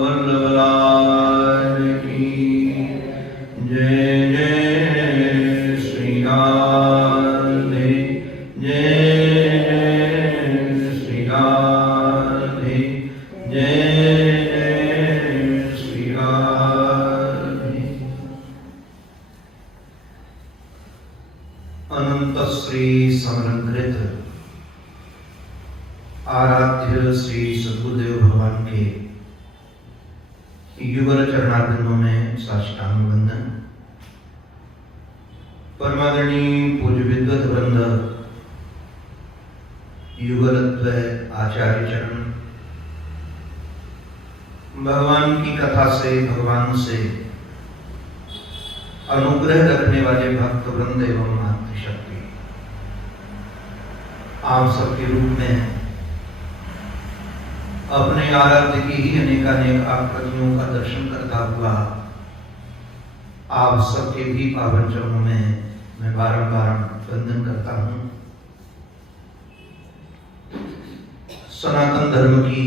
वल्लभ लाल की जय। जय श्री राधे, जय श्री राधे, जय श्री राधे। अनंत श्री समरंकृत आराध्य श्री सद्गुरुदेव भगवान के युगल चरणारविंदों में साष्टांग वंदन। परमादरणीय पूज्य विद्वत वृंद, युगलद्वय आचार्य चरण, भगवान की कथा से, भगवान से अनुग्रह रखने वाले भक्त वृंद एवं मातृशक्ति, आप सबके रूप में अपने आराध्य की ही अनेकानेक आकृतियों का दर्शन करता हुआ आप सबके भी पावन चरणों में मैं बारंबार वंदन करता हूं। सनातन धर्म की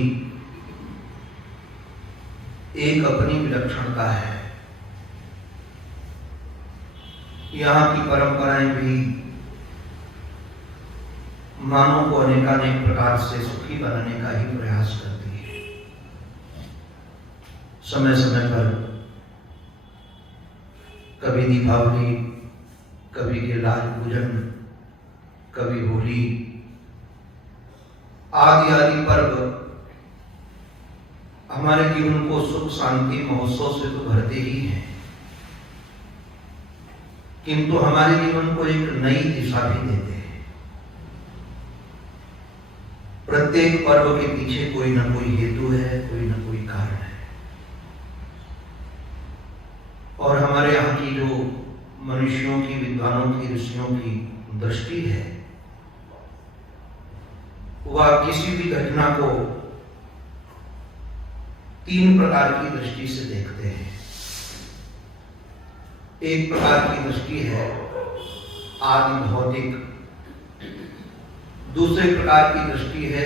एक अपनी विलक्षणता है। यहाँ की परंपराएं भी मानव को अनेकानेक प्रकार से सुखी बनाने का ही प्रयास करती है। समय समय पर कभी दीपावली, कभी गिरिराज पूजन, कभी होली आदि आदि पर्व हमारे जीवन को सुख शांति महोत्सव से तो भरते ही हैं, किंतु हमारे जीवन को एक नई दिशा भी देते हैं। प्रत्येक पर्व के पीछे कोई ना कोई हेतु है, कोई ना कोई कारण है। और हमारे यहाँ की जो मनुष्यों की, विद्वानों की, ऋषियों की दृष्टि है, वह किसी भी घटना को तीन प्रकार की दृष्टि से देखते हैं। एक प्रकार की दृष्टि है आदि भौतिक, दूसरे प्रकार की दृष्टि है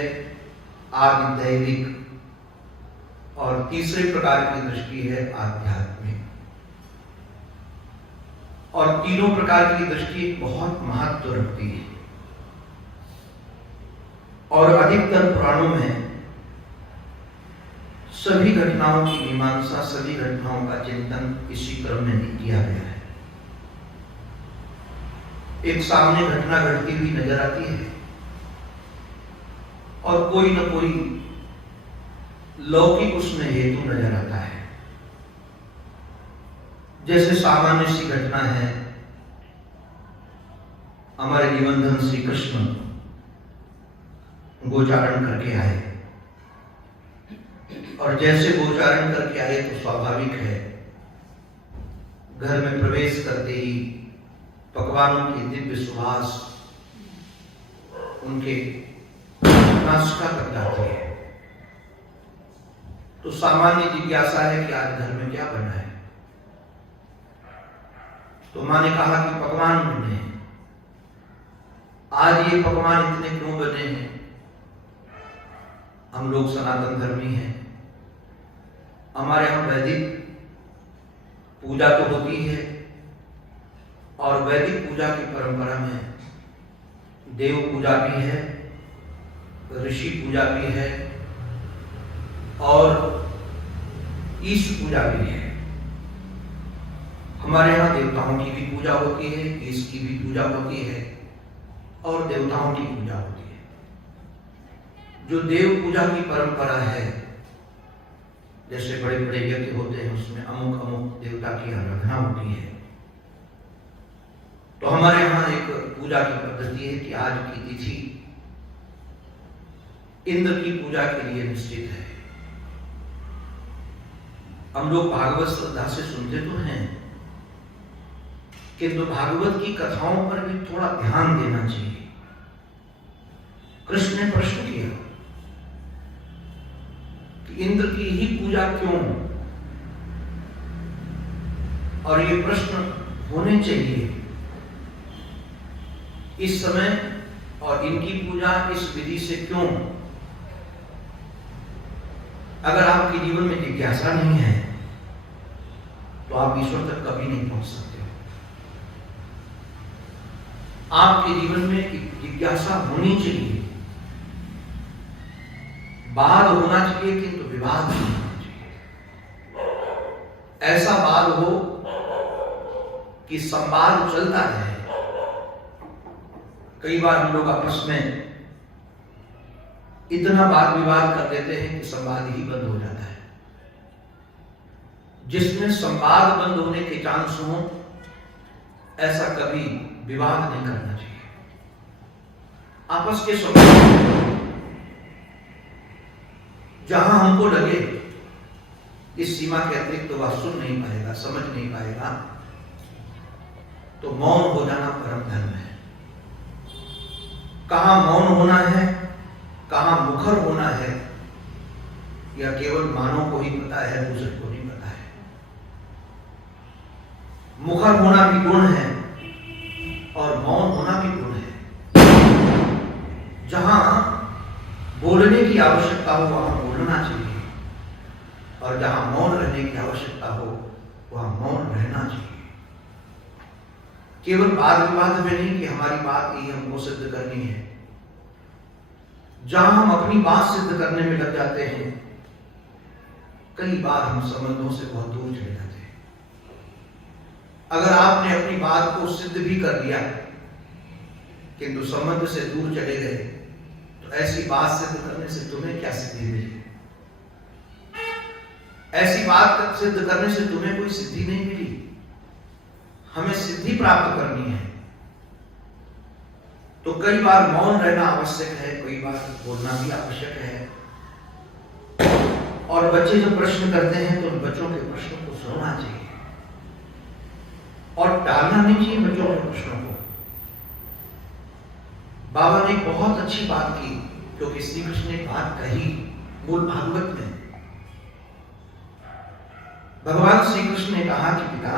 आदि दैविक, और तीसरे प्रकार की दृष्टि है आध्यात्मिक। और तीनों प्रकार की दृष्टि बहुत महत्व रखती है। और अधिकतर पुराणों में सभी घटनाओं की मीमांसा, सभी घटनाओं का चिंतन इसी क्रम में किया गया है। एक सामने घटना घटती हुई नजर आती है और कोई न कोई लौकिक उसमें हेतु नजर आता है। जैसे सामान्य सी घटना है, हमारे जीवन धन श्री कृष्ण गोचारण करके आए, और जैसे गोचारण करके आए तो स्वाभाविक है घर में प्रवेश करते ही पकवानों की दिव्य सुवास उनके नासिका तक जाती है। तो सामान्य जिज्ञासा है कि आज घर में क्या बना है। तो माँ ने कहा कि पकवान बने हैं। आज ये पकवान इतने क्यों बने हैं? हम लोग सनातन धर्मी हैं, हमारे यहाँ वैदिक पूजा तो होती है, और वैदिक पूजा की परंपरा में देव पूजा भी है, ऋषि पूजा भी है, और ईश पूजा भी है। हमारे यहाँ देवताओं की भी पूजा होती है, ईश की भी पूजा होती है, और देवताओं की पूजा होती है। जो देव पूजा की परंपरा है, जैसे बड़े बड़े यज्ञ होते हैं, उसमें अमुक अमुक देवता की आराधना होती है। तो हमारे यहाँ एक पूजा की पद्धति है कि आज की तिथि इंद्र की पूजा के लिए निश्चित है। हम लोग भागवत श्रद्धा से सुनते तो हैं, किंतु भागवत की कथाओं पर भी थोड़ा ध्यान देना चाहिए। कृष्ण ने प्रश्न किया कि इंद्र की ही पूजा क्यों? और ये प्रश्न होने चाहिए इस समय, और इनकी पूजा इस विधि से क्यों? अगर आपके जीवन में जिज्ञासा नहीं है तो आप ईश्वर तक कभी नहीं पहुंच सकते। आपके जीवन में एक जिज्ञासा होनी चाहिए, वाद होना चाहिए किंतु विवाद नहीं होना चाहिए। ऐसा वाद हो कि संवाद चलता रहे। कई बार हम लोग आपस में इतना वाद विवाद कर देते हैं कि संवाद ही बंद हो जाता है। जिसमें संवाद बंद होने के चांस हो, ऐसा कभी विवाद नहीं करना चाहिए। आपस के संबंध जहां हमको लगे इस सीमा के अतिरिक्त तो वह सुन नहीं पाएगा, समझ नहीं पाएगा, तो मौन हो जाना परम धर्म है। कहां मौन होना है, कहां मुखर होना है, यह केवल मानव को ही पता है, दूसरे को नहीं पता है। मुखर होना भी गुण है और मौन होना भी गुण है। जहां बोलने की आवश्यकता हो वहां बोलना चाहिए और जहां मौन रहने की आवश्यकता हो वहां मौन रहना चाहिए। केवल वाद विवाद में नहीं कि हमारी बात ही हमको सिद्ध करनी है। जहां हम अपनी बात सिद्ध करने में लग जाते हैं, कई बार हम संबंधों से बहुत दूर चले जाते हैं। अगर आपने अपनी बात को सिद्ध भी कर लिया किंतु संबंध से दूर चले गए, तो ऐसी बात सिद्ध करने से तुम्हें क्या सिद्धि मिली? ऐसी बात सिद्ध करने से तुम्हें कोई सिद्धि नहीं मिली। हमें सिद्धि प्राप्त करनी है तो कई बार मौन रहना आवश्यक है, कई बार बोलना भी आवश्यक है। और बच्चे जो प्रश्न करते हैं तो उन बच्चों के प्रश्नों को सुनना चाहिए और टालना नहीं चाहिए बच्चों के प्रश्नों को। बाबा ने बहुत अच्छी बात की, क्योंकि श्री कृष्ण ने बात कही मूल भागवत में। भगवान श्री कृष्ण ने कहा कि पिता,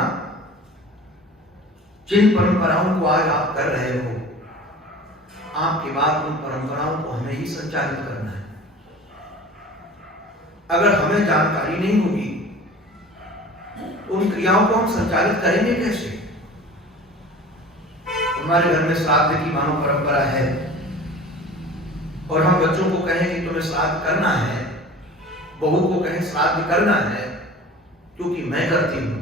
जिन परंपराओं को आज आप कर रहे हो, आपके बाद उन परंपराओं को हमें ही संचालित करना है। अगर हमें जानकारी नहीं होगी, उन क्रियाओं को हम संचालित करेंगे कैसे? हमारे घर में श्राद्ध की मानो परंपरा है और हम बच्चों को कहें कि तुम्हें श्राद्ध करना है, बहू को कहें श्राद्ध करना है क्योंकि मैं करती हूं,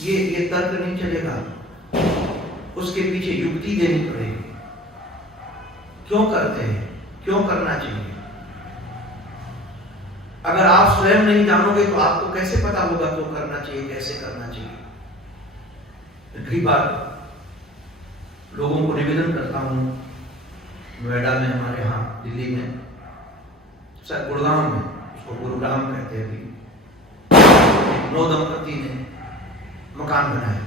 ये तर्क नहीं चलेगा। उसके पीछे युक्ति देनी पड़ेगी। क्यों करते हैं, क्यों करना चाहिए? अगर आप स्वयं नहीं जानोगे तो आपको कैसे पता होगा क्यों करना चाहिए, कैसे करना चाहिए? कई बार लोगों को निवेदन करता हूं, नोएडा में, हमारे यहाँ दिल्ली में, शायद गुड़गांव में, उसको गुरुग्राम कहते हैं, अभी 9 दंपति ने मकान बनाया,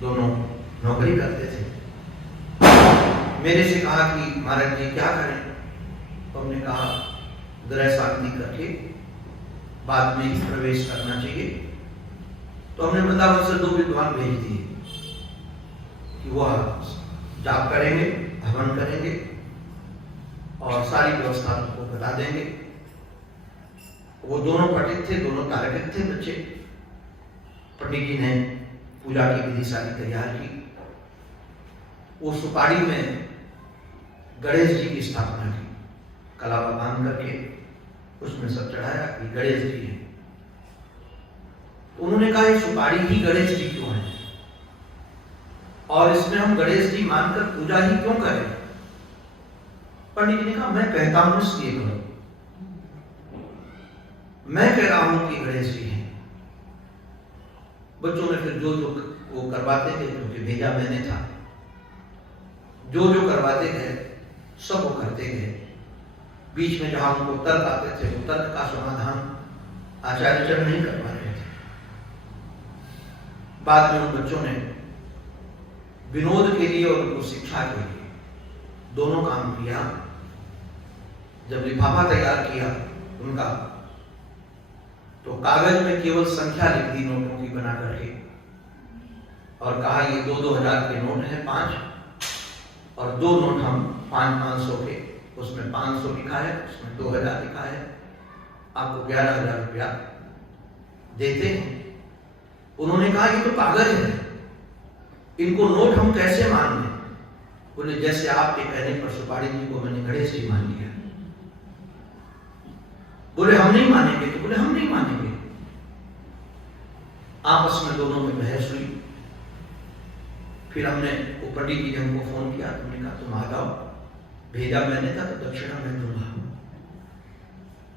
दोनों नौकरी करते थे। मेरे से कहा कि महाराज जी क्या करें? तो हमने कहा गृह शांति करके बाद में ही प्रवेश करना चाहिए। तो हमने वृंदावन से 2 विद्वान भेज दिए कि वह जाप करेंगे, हवन करेंगे और सारी व्यवस्था उनको बता देंगे। वो दोनों पंडित थे, दोनों तारकित थे बच्चे। पंडित जी ने पूजा की विधि सारी तैयार की। वो सुपारी में गणेश जी की स्थापना की, कलावा बांध करके उसमें सब चढ़ाया कि गणेश जी हैं। उन्होंने कहा ये सुपारी ही गणेश जी क्यों है और इसमें हम गणेश जी मानकर पूजा ही क्यों करें? पंडित जी ने कहा मैं कहता हूं इसलिए करो, मैं कह रहा हूं कि गणेश जी हैं। बच्चों ने फिर जो वो करवाते थे, क्योंकि भेजा मैंने था, जो करवाते थे सब वो करते गए। बीच में जहां उनको तर्क आते थे वो तर्क का समाधान आचार्य नहीं कर पा रहे थे। बाद में उन बच्चों ने विनोद के लिए और उनको शिक्षा के लिए दोनों काम किया। जब लिफाफा तैयार किया उनका, तो कागज में केवल संख्या लिख दी नोटों की बना करके और कहा ये 2-2 हजार के नोट हैं 5, और 2 नोट हम 500 के, उसमें 500 लिखा है, उसमें 2000 लिखा है। आपको 11,000 रुपया देते हैं। उन्होंने कहा ये तो कागज है, इनको नोट हम कैसे मान लें? बोले जैसे आपके कहने पर सुपारी जी को मैंने घड़े से ही मान लिया। बोले हम नहीं मानेंगे, तो बोले हम नहीं मानेंगे। आपस में दोनों में बहस हुई। फिर हमने वो पंडित जी ने हमको फोन किया, तुमने कहा तुम आ जाओ, भेजा मैंने था तो दक्षिणा मैं दूंगा,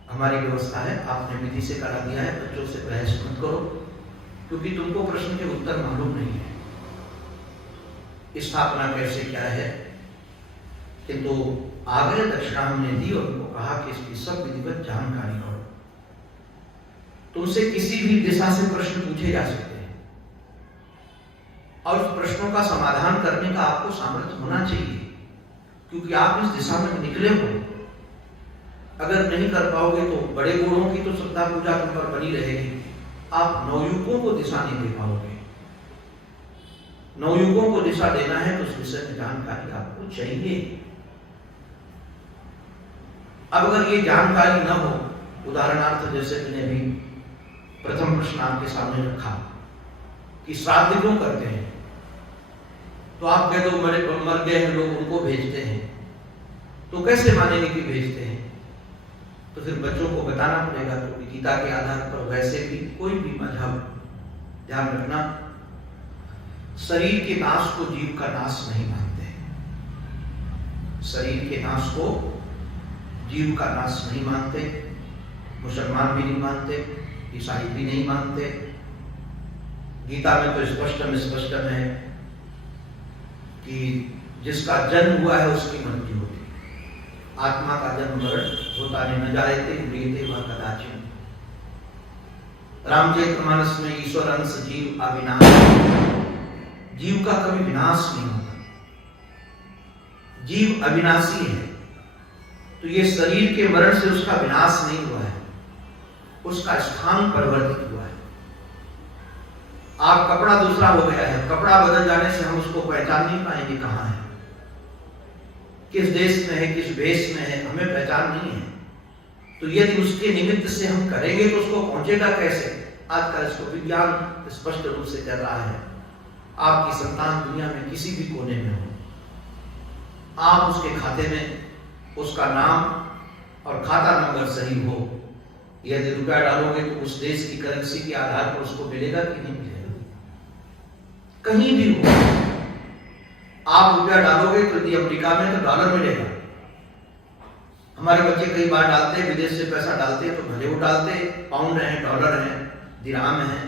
हमारी व्यवस्था है, आपने विधि से करा दिया है, बच्चों से बहस मत करो, क्योंकि तुमको प्रश्न के उत्तर मालूम नहीं है, स्थापना कैसे क्या है। किंतु आगे दक्षिणा हमने दी और उनको कहा कि इसकी सब विधिवत जानकारी करो। तुमसे किसी भी दिशा से प्रश्न पूछे जा सकते हैं और उस प्रश्नों का समाधान करने का आपको सामर्थ्य होना चाहिए, क्योंकि आप इस दिशा में निकले हो। अगर नहीं कर पाओगे तो बड़े बूढ़ों की तो श्रद्धा पूजा तुम पर बनी रहेगी, आप नवयुवकों को दिशा नहीं दे पाओगे। नवयुवकों को दिशा देना है तो उस विषय में जानकारी आपको चाहिए। अब अगर ये जानकारी न हो, उदाहरणार्थ जैसे मैंने अभी प्रथम प्रश्न आपके सामने रखा कि श्राद्ध क्यों करते हैं, तो आप कहते हो मर गए हैं लोग, उनको भेजते हैं, तो कैसे मानेंगे कि भेजते हैं? तो फिर बच्चों को बताना पड़ेगा, क्योंकि गीता के आधार पर वैसे भी कोई भी मजहब, ध्यान रखना, शरीर के नाश को जीव का नाश नहीं मानते। शरीर के नाश को जीव का नाश नहीं मानते। मुसलमान भी नहीं मानते, ईसाई भी नहीं मानते। गीता में तो स्पष्ट है कि जिसका जन्म हुआ है उसकी मृत्यु होती है। आत्मा का जन्म मरण होता नहीं, न जायते म्रियते वा कदाचिन। रामचरितमानस में ईश्वर अंश जीव अविनाश, जीव का कभी विनाश नहीं होता, जीव अविनाशी है। तो ये शरीर के मरण से उसका विनाश नहीं हुआ है, उसका स्थान परिवर्तित हुआ है। आप कपड़ा दूसरा हो गया है, कपड़ा बदल जाने से हम उसको पहचान नहीं पाएंगे कहां है, किस देश में है, किस भेष में है, हमें पहचान नहीं है। तो यदि उसके निमित्त से हम करेंगे तो उसको पहुंचेगा कैसे? आजकल इसको विज्ञान स्पष्ट रूप से कह रहा है। आपकी संतान दुनिया में किसी भी कोने में हो, आप उसके खाते में उसका नाम और खाता नंबर सही हो, यदि रुपया डालोगे तो उस देश की करेंसी के आधार पर उसको मिलेगा कि नहीं मिलेगा? कहीं भी हो, आप रुपया डालोगे तो यदि अमेरिका में तो डॉलर मिलेगा। हमारे बच्चे कई बार डालते हैं, विदेश से पैसा डालते हैं, तो भले वो डालते पाउंड है, डॉलर है, दिरहाम है,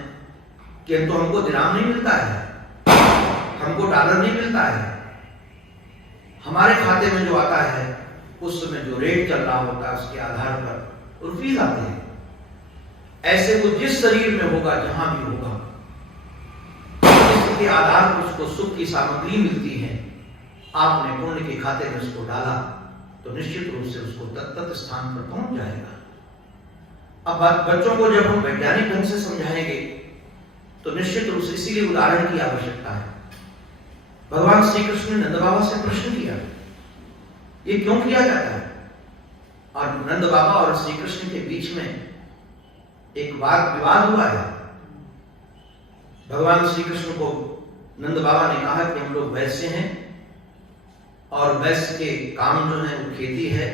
किंतु हमको दिरहाम नहीं मिलता है, हमको डॉलर नहीं मिलता है। हमारे खाते में जो आता है उस समय जो रेट चल रहा होता है उसके आधार पर रुपीज आते हैं। ऐसे वो जिस शरीर में होगा, जहां भी होगा, इसके आधार पर उसको सुख की सामग्री मिलती है। आपने पुण्य के खाते में उसको डाला तो निश्चित रूप से उसको तत्त स्थान पर पहुंच जाएगा। अब बच्चों को जब हम वैज्ञानिक ढंग से समझाएंगे तो निश्चित रूप से, इसीलिए उदाहरण की आवश्यकता है। भगवान श्री कृष्ण ने नंद बाबा से प्रश्न किया, ये क्यों किया जाता है? और नंद बाबा और श्री कृष्ण के बीच में एक वाद विवाद हुआ है। भगवान श्री कृष्ण को नंद बाबा ने कहा कि हम लोग वैश्य हैं और वैश्य के काम जो है वो खेती है,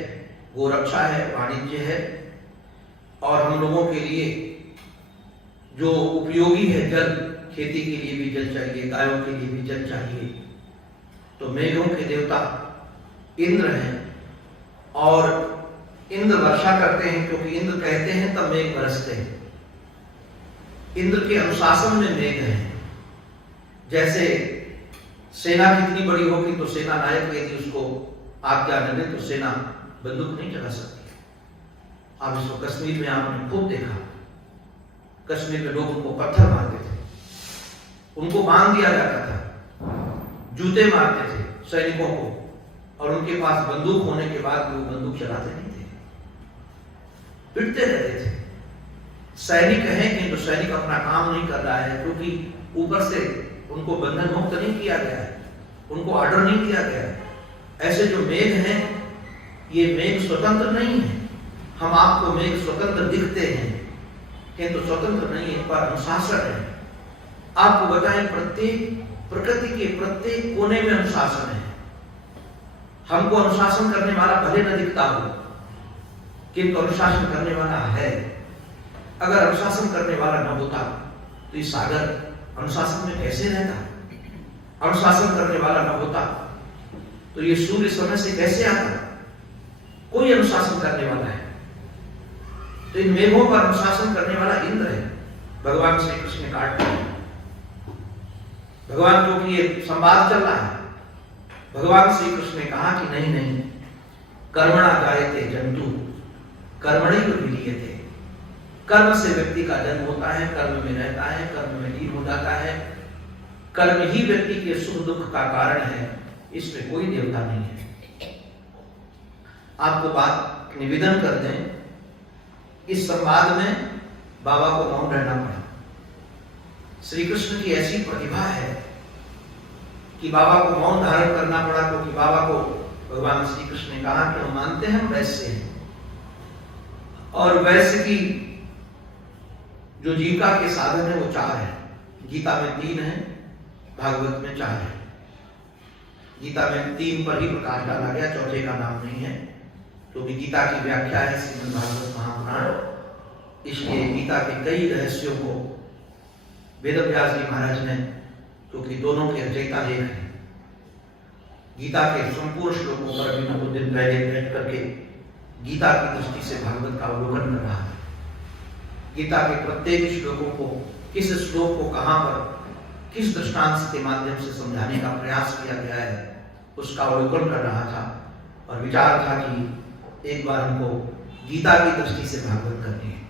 गोरक्षा है, वाणिज्य है, और हम लोगों के लिए जो उपयोगी है जल, खेती के लिए भी जल चाहिए, गायों के लिए भी जल चाहिए। तो मेघों के देवता इंद्र हैं और इंद्र वर्षा करते हैं, क्योंकि इंद्र कहते हैं तब मेघ बरसते हैं। इंद्र के अनुशासन में मेघ है। जैसे सेना कितनी बड़ी होगी तो सेना नायक यदि उसको आज्ञा न दे तो सेना बंदूक नहीं चला सकती। आप इसको कश्मीर में आपने खूब देखा, कश्मीर में लोग उनको पत्थर मारते थे, उनको बांध दिया जाता था, जूते मारते थे सैनिकों को, और उनके पास बंदूक होने के बाद भी वो बंदूक चलाते नहीं थे, पिटते रहते थे। सैनिक हैं कि तो सैनिक अपना काम नहीं कर रहा है, क्योंकि ऊपर से उनको बंधन मुक्त नहीं किया गया है, उनको ऑर्डर नहीं दिया गया है। ऐसे जो मेघ हैं, ये मेघ स्वतंत्र नहीं है, हम आपको मेघ स्वतंत्र दिखते हैं, किंतु स्वतंत्र नहीं है, पर अनुशासन है। आपको बताएं, प्रत्येक प्रकृति के प्रत्येक कोने में अनुशासन है। हमको अनुशासन करने वाला भले न दिखता हो, किंतु अनुशासन करने वाला है। अगर अनुशासन करने वाला न होता तो ये सागर अनुशासन में कैसे रहता? अनुशासन करने वाला न होता तो ये सूर्य समय से कैसे आता? कोई अनुशासन करने वाला है। तो इन मेघों पर अनुशासन करने वाला इंद्र है। भगवान श्री कृष्ण ने काट दिया। भगवान को कि ये संवाद चल रहा है। भगवान श्री कृष्ण ने कहा कि नहीं नहीं, कर्मणा जायते जंतु कर्मणैव विलीयते। कर्म से व्यक्ति का जन्म होता है, कर्म में रहता है, कर्म में लीन हो जाता है। कर्म ही व्यक्ति के सुख दुख का कारण है, इसमें कोई देवता नहीं है। आपको बात निवेदन कर दें, इस संवाद में बाबा को मौन रहना पड़ा। श्री कृष्ण की ऐसी प्रतिभा है कि बाबा को मौन धारण करना पड़ा, क्योंकि बाबा को भगवान श्री कृष्ण ने कहा कि हम मानते हैं हम वैश्य हैं, और वैश्य की जो जीविका के साधन है वो 4 है। गीता में 3 है, भागवत में 4 है। गीता में 3 पर ही प्रकाश डाला गया, चौथे का नाम नहीं है, क्योंकि गीता की व्याख्या है श्रीमद् भागवत महापुराण। इसलिए गीता के कई रहस्यों को वेद व्यास जी महाराज ने, क्योंकि दोनों के रचयिता एक हैं, गीता के संपूर्ण श्लोकों पर अभी मैं कुछ दिन पहले बैठ करके गीता की दृष्टि से भागवत का अवलोकन कर रहा था। गीता के प्रत्येक श्लोकों को, किस श्लोक को कहां पर किस दृष्टांत के माध्यम से समझाने का प्रयास किया गया है, उसका अवलोकन कर रहा था। और विचार था कि एक बार हमको गीता की दृष्टि से भागवत करनी है,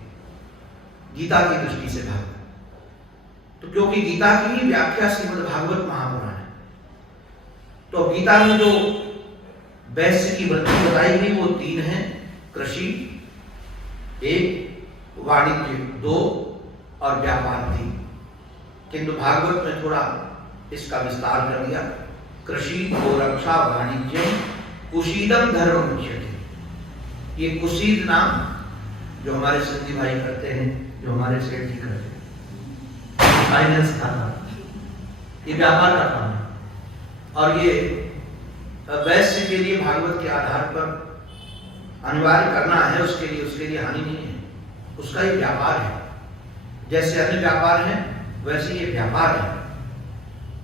गीता की दृष्टि से भागवत। तो क्योंकि गीता की ही व्याख्या श्रीमद् भागवत महापुराण है, तो गीता में जो वैश्य की वृत्ति बताई गई वो 3 है। कृषि 1, वाणिज्य 2 और व्यापार 3। किंतु भागवत में थोड़ा इसका विस्तार कर दिया। कृषि, गोरक्षा, वाणिज्य, कुशीदम धर्म मुच्यते। ये कुशीद नाम जो हमारे सिंधी भाई करते हैं, जो हमारे सेठ जी करते हैं, फाइनेंस का काम, ये व्यापार का काम है। और ये वैश्य के लिए भागवत के आधार पर अनिवार्य करना है, उसके लिए हानि नहीं है, उसका ये व्यापार है। जैसे अन्य व्यापार है वैसे ये व्यापार है।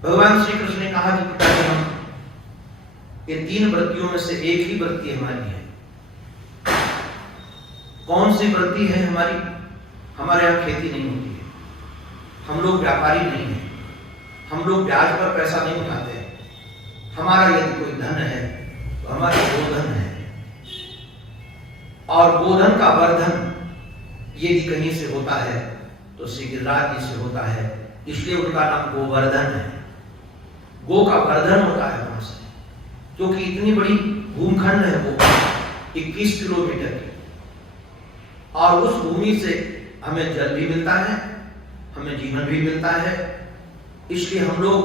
भगवान श्री कृष्ण ने कहा कि पिताजी, हम ये 3 वृत्तियों में से एक ही वृत्ति हमारी है। कौन सी वृत्ति है हमारी? हमारे यहाँ खेती नहीं होती है, हम लोग व्यापारी नहीं है, हम लोग ब्याज पर पैसा नहीं उठाते हैं। हमारा यदि कोई धन है तो हमारा गोधन है, और गोधन का वर्धन यदि कहीं से होता है तो श्री गिरिराज जी से होता है, इसलिए उनका नाम गोवर्धन है। गो का वर्धन होता है वहां से, क्योंकि इतनी बड़ी भूखंड है वो 21 किलोमीटर की, और उस भूमि से हमें जल भी मिलता है, हमें जीवन भी मिलता है। इसलिए हम लोग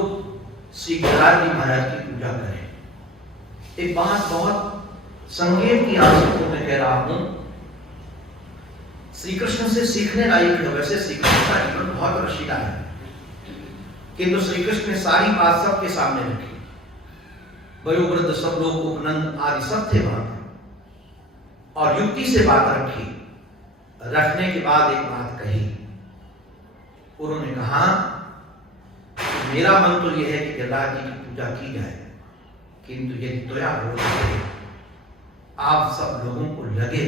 श्री गिरिराज जी महाराज की पूजा करें। एक बात बहुत संकेत की आवश्यकता मैं कह रहा हूं, श्री कृष्ण से सीखने लायक है। वैसे श्री कृष्ण का जीवन बहुत रसीला है, किंतु श्री कृष्ण ने सारी बात सबके सामने रखी। वयोवृद्ध सब लोग, उपनंद आदि सब थे वहां, और युक्ति से बात रखी। रखने के बाद एक बात कही, उन्होंने कहा मेरा मन तो यह है कि गिरिराज जी की पूजा की जाए, किंतु यदि दया हो सके, आप सब लोगों को लगे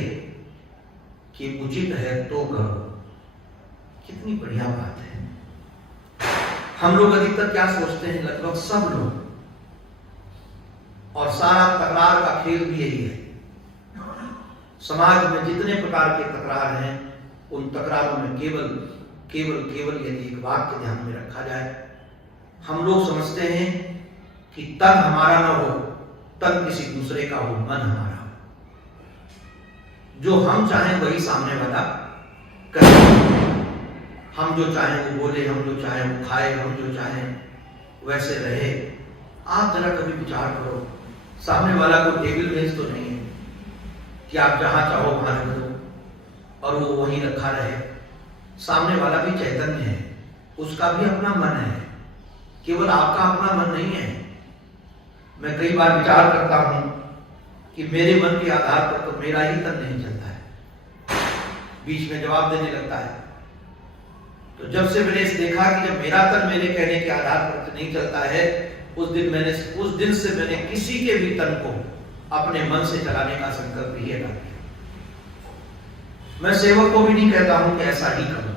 कि उचित है तो करो। कितनी बढ़िया बात है। हम लोग अधिकतर क्या सोचते हैं, लगभग सब लोग, और सारा तकरार का खेल भी यही है। समाज में जितने प्रकार के तकरार हैं, उन तकरारों में केवल यदि एक वाक्य ध्यान में रखा जाए, हम लोग समझते हैं कि तन हमारा न हो, तन किसी दूसरे का हो, मन हमारा हो। जो हम चाहें वही सामने वाला करे, हम जो चाहें वो बोले, हम जो चाहें वो खाए, हम जो चाहें वैसे रहे। आप जरा कभी विचार करो, सामने वाला को टेबल मेज तो नहीं है कि आप जहां चाहो वहां रख दो। और वो वहीं रखा रहे। सामने वाला भी चैतन्य है, उसका भी अपना मन है, केवल आपका अपना मन नहीं है। मैं कई बार विचार करता हूं कि मेरे मन के आधार पर तो मेरा ही तन नहीं चलता है, बीच में जवाब देने लगता है। तो जब से मैंने देखा कि जब मेरा तन मेरे कहने के आधार पर नहीं चलता है, उस दिन से मैंने किसी के भी तन को अपने मन से चलाने का संकल्प ही हटा दिया। मैं सेवक को भी नहीं कहता हूं कि ऐसा ही करो,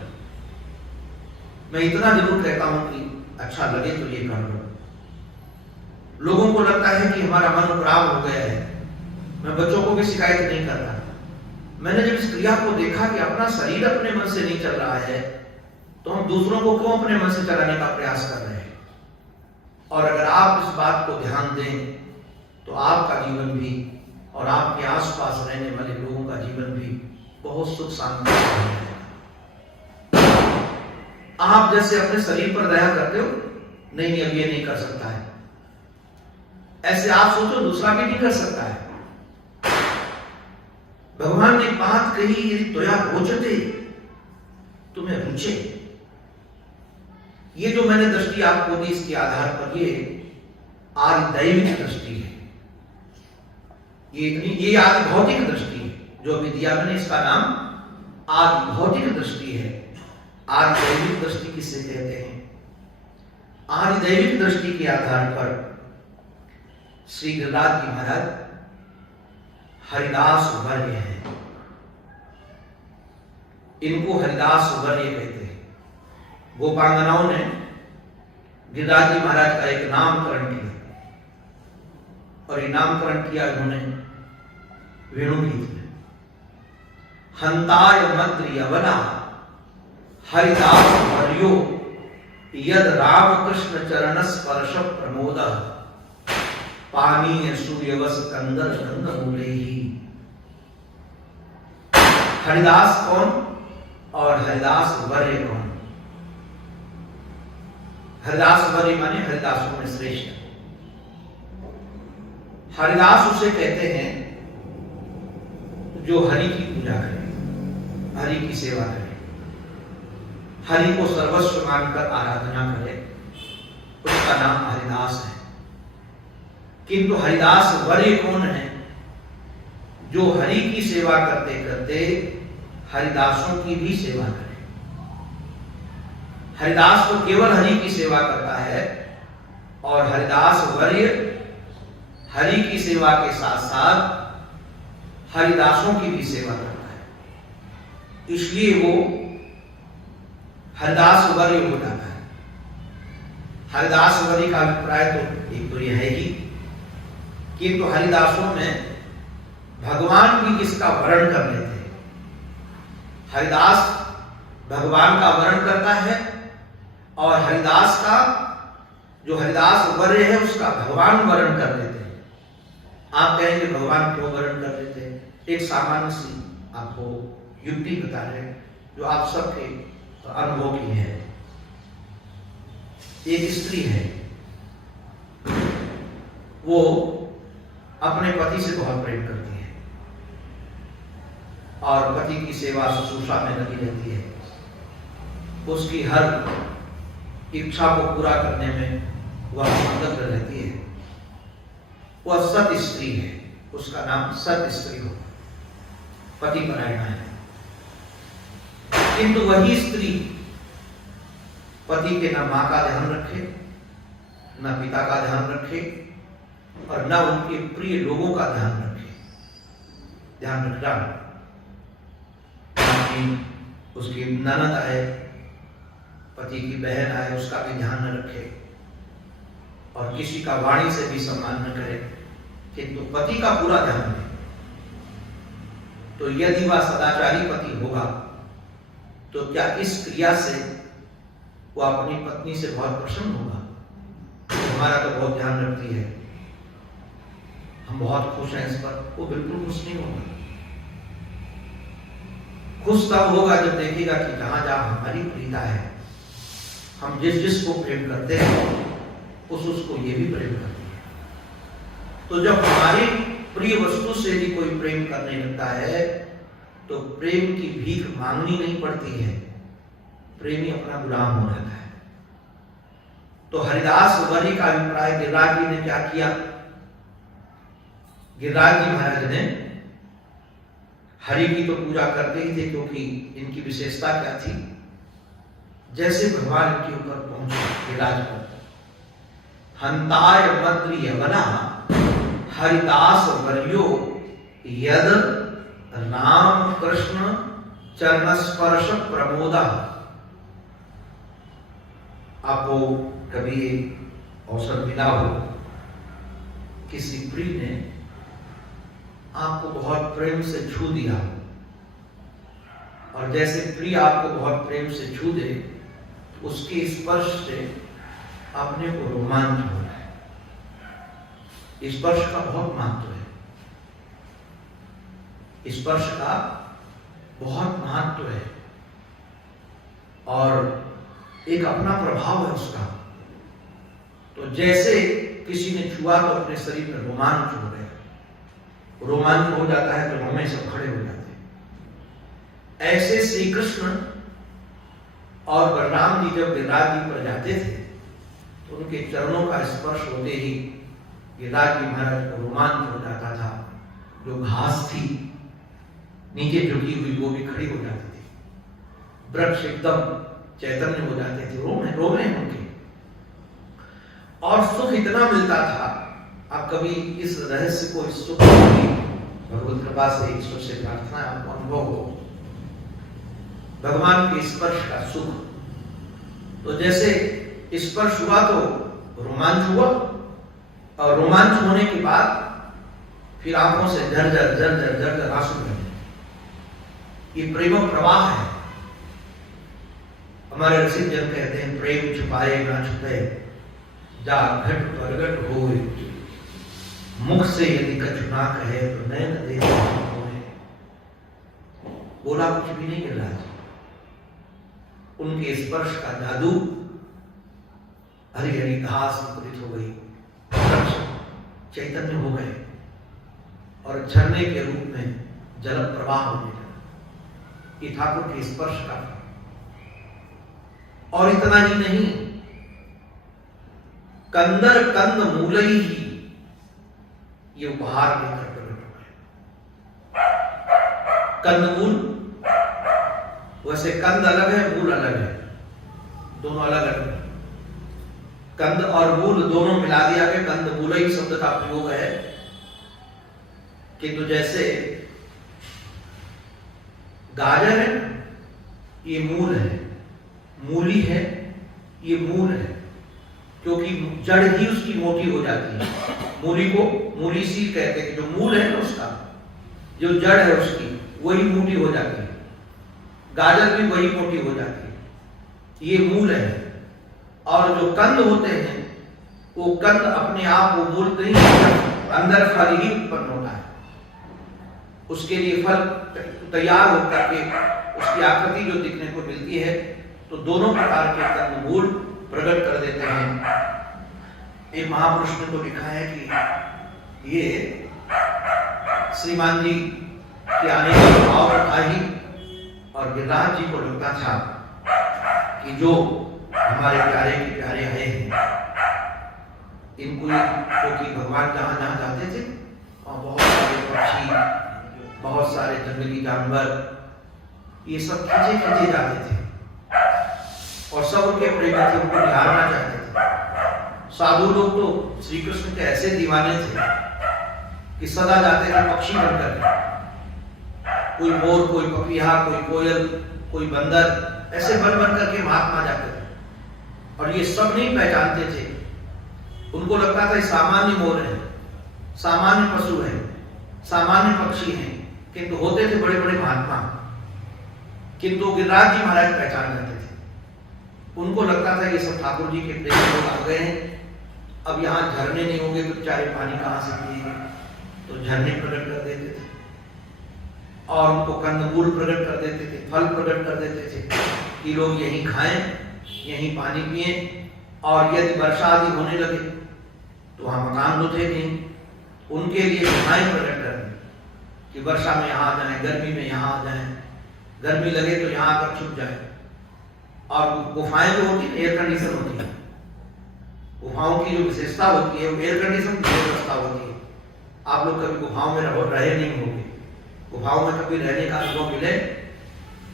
मैं इतना जरूर कहता हूं कि अच्छा लगे तो ये कर लो। लोगों को लगता है कि हमारा मन खराब हो गया है। मैं बच्चों को भी शिकायत नहीं करता। मैंने जब इस क्रिया को देखा कि अपना शरीर अपने मन से नहीं चल रहा है, तो हम दूसरों को क्यों अपने मन से चलाने का प्रयास कर रहे हैं। और अगर आप इस बात को ध्यान दें तो आपका जीवन भी और आपके आसपास रहने वाले लोगों का जीवन भी बहुत सुख शांति से रहेगा। आप जैसे अपने शरीर पर दया करते हो, नहीं अब ये नहीं कर सकता है, ऐसे आप सोचो दूसरा भी नहीं कर सकता है। भगवान ने बात कही, यदि त्वया रोचते, तुम्हें रुचे। ये जो मैंने दृष्टि आपको दी, इसके आधार पर ये आदि दैविक दृष्टि है, ये आदि भौतिक दृष्टि है। जो अभी दिया मैंने, इसका नाम आदि भौतिक दृष्टि है। आदि दैविक दृष्टि किसे कहते हैं? आदि दैविक दृष्टि के आधार पर श्री गिरिराज जी महाराज हरिदास वर्य हैं। इनको हरिदास वर्य कहते हैं। गोपांगनाओं ने गिरिराज जी महाराज का एक नामकरण किया, और ये नामकरण किया उन्होंने वेणुगीत में। हंताय मद्र यवना हरिदास वर्यो यद रामकृष्ण चरण स्पर्श प्रमोद पानीय सूर्यवस कंदर गंध मूले ही। हरिदास कौन और हरिदास वर्य कौन? हरिदास वर्य माने हरिदासों में श्रेष्ठ। हरिदास उसे कहते हैं जो हरि की पूजा करे, हरि की सेवा करे, हरि को सर्वस्व मानकर आराधना करे, उसका नाम हरिदास है। किंतु हरिदास वर्य कौन है? जो हरि की सेवा करते करते हरिदासों की भी सेवा करे। हरिदास तो केवल हरि की सेवा करता है, और हरिदास वर्य हरि की सेवा के साथ साथ हरिदासों की भी सेवा करता है, इसलिए वो हरिदास वर्य हो जाता है। हरिदास वर्य का अभिप्राय तो एक तो यह है ही, किंतु हरिदासों में भगवान भी किसका वर्ण कर लेते हैं। हरिदास भगवान का वर्ण करता है, और हरिदास का जो हरिदास वर्य है उसका भगवान वर्ण कर लेते हैं। आप कहेंगे भगवान क्यों वर्ण कर लेते हैं? एक सामान्य सी आपको युक्ति बता रहे हैं जो आप सबके अनुभव की है। एक स्त्री है, वो अपने पति से बहुत प्रेम करती है और पति की सेवा शुश्रूषा में लगी रहती है। उसकी हर इच्छा को पूरा करने में वह संलग्न रहती है। वह सत स्त्री है, उसका नाम सत स्त्री हो, पति परायणा है। किंतु वही स्त्री पति के न मां का ध्यान रखे, न पिता का ध्यान रखे, और न उनके प्रिय लोगों का ध्यान रखे। ध्यान रखना, उसकी ननद आए, पति की बहन आए, उसका भी ध्यान न रखे, और किसी का वाणी से भी सम्मान न करे, किंतु पति का पूरा ध्यान रखे। तो यदि वह सदाचारी पति होगा तो क्या इस क्रिया से वो अपनी पत्नी से बहुत प्रसन्न होगा? हमारा तो बहुत ध्यान रखती है, हम बहुत खुश हैं इस पर। वो बिल्कुल खुश नहीं होगा। खुश तब होगा जब देखेगा कि जहां जहां हमारी प्रीता है, हम जिस जिसको प्रेम करते हैं उसको ये भी प्रेम करते हैं। तो जब हमारी प्रिय वस्तु से भी कोई प्रेम करने लगता है तो प्रेम की भीख मांगनी नहीं पड़ती है, प्रेमी अपना गुलाम हो जाता है। तो हरिदास वरी का अभिप्राय, गिरिराज जी ने क्या किया? गिरिराज जी महाराज ने हरि की तो पूजा करते ही थे, क्योंकि इनकी विशेषता क्या थी? जैसे भगवान इनके ऊपर पहुंचे गिरिराज पर, हंताय मद्रि यवना हरिदास वर्यो यद राम कृष्ण चरण स्पर्श प्रमोदा। आपको कभी अवसर मिला हो, किसी प्रिय ने आपको बहुत प्रेम से छू दिया, और जैसे प्रिय आपको बहुत प्रेम से छू दे, उसके स्पर्श से अपने को रोमांच हो रहा है। स्पर्श का बहुत महत्व है, स्पर्श का बहुत महत्व है, और एक अपना प्रभाव है उसका। तो जैसे किसी ने छुआ तो अपने शरीर में रोमांच हो गया, रोमांच हो जाता है तो रोमे सब खड़े हो जाते हैं। ऐसे श्री कृष्ण और बलराम जी जब गिरिराज जी पर जाते थे तो उनके चरणों का स्पर्श होते ही गिरिराज जी महाराज को रोमांच हो जाता था। जो घास थी नीचे झुकी हुई वो भी खड़ी हो जाती थी, वृक्ष एकदम चैतन्य हो जाते थे, रोमे उनके, और सुख इतना मिलता था। आप कभी इस रहस्य को, इस सुख की भगवत कृपा से, ईश्वर से प्रार्थना आपको अनुभव हो, भगवान के स्पर्श का सुख। तो जैसे स्पर्श हुआ तो रोमांच हुआ, और रोमांच होने के बाद फिर आंखों से झरझर झरझर झरझर आंसू बहे। ये प्रेम प्रवाह है। हमारे रसिक जन कहते हैं, प्रेम छुपाए ना छुपे जा घट प्रगट होए, मुख से यदि कछु ना कहे तो नैन देख होए। बोला कुछ भी नहीं मिल रहा है, उनके स्पर्श का जादू, हरी हरी घास मुकुरित हो गई, चैतन्य हो गए, और झरने के रूप में जल प्रवाह होने लगा। ये ठाकुर के स्पर्श का। और इतना ही नहीं, कंदर कंद मूलई ही ये उपहार लेकर प्रकट हो गए। कंदमूल, वैसे कंद अलग है, मूल अलग है, दोनों अलग अलग। कंद और मूल दोनों मिला दिया गया, कंद मूलई शब्द का प्रयोग है। किंतु जैसे गाजर है, ये मूल है, मूली है, ये मूल है, क्योंकि जड़ ही उसकी मोटी हो जाती है। मूली को मूली सी कहते हैं, जो मूल है ना उसका, जो जड़ है उसकी, वही मोटी हो जाती है। गाजर भी वही मोटी हो जाती है, ये मूल है। और जो कंद होते हैं, वो कंद अपने आप वो मूल नहीं है, अंदर फल ही उत्पन्न होता है। उसके लिए फल तैयार होकर के उसकी आकृति जो दिखने को मिलती है, तो दोनों प्रकार के कंदमूल प्रकट कर देते हैं। एक महापुरुष ने तो लिखा है कि ये श्रीमान जी के आने का भाव था ही, और गिरिराज जी को लगता था कि जो हमारे प्यारे के प्यारे आए हैं, इनको, क्योंकि भगवान जहां जहां जाते थे और बहुत सारे पक्षी, बहुत सारे जंगली जानवर, ये सब खींचे खींचे जाते थे, और सब उनके प्रेमी थे, उनको निहारना चाहते थे। साधु लोग तो श्री कृष्ण के ऐसे दीवाने थे कि सदा जाते थे पक्षी बनकर, कोई मोर, कोई पपीहा, कोई कोयल, कोई बंदर, ऐसे बन बन करके महात्मा जाते थे। और ये सब नहीं पहचानते थे, उनको लगता था सामान्य मोर है, सामान्य पशु है, सामान्य पक्षी है, किंतु होते थे बड़े बड़े महात्मा। किंतु गिरिराज जी महाराज पहचान जाते थे। उनको लगता था ये सब ठाकुर जी के प्रेमी लोग आ गए हैं, अब यहाँ झरने नहीं होंगे तो बेचारे पानी कहाँ से पिएंगे, तो झरने प्रकट कर देते थे, और उनको कंदमूल प्रकट कर देते थे, फल प्रकट कर देते थे कि लोग यहीं खाएं, यहीं पानी पिए। और यदि वर्षा आदि होने लगे तो वहां मकान तो थे नहीं, उनके लिए गुहाएं प्रकट कर दी, कि वर्षा में यहाँ आ जाएं, गर्मी में यहाँ आ जाएं, गर्मी लगे तो यहाँ आकर छुप जाए। और गुफाएं जो होती है एयर कंडीशन होती है, गुफाओं की जो विशेषता होती है वो एयर कंडीशन की व्यवस्था होती है। आप लोग कभी गुफाओं में रहे नहीं होंगे, गुफाओं में कभी रहने का अनुभव मिले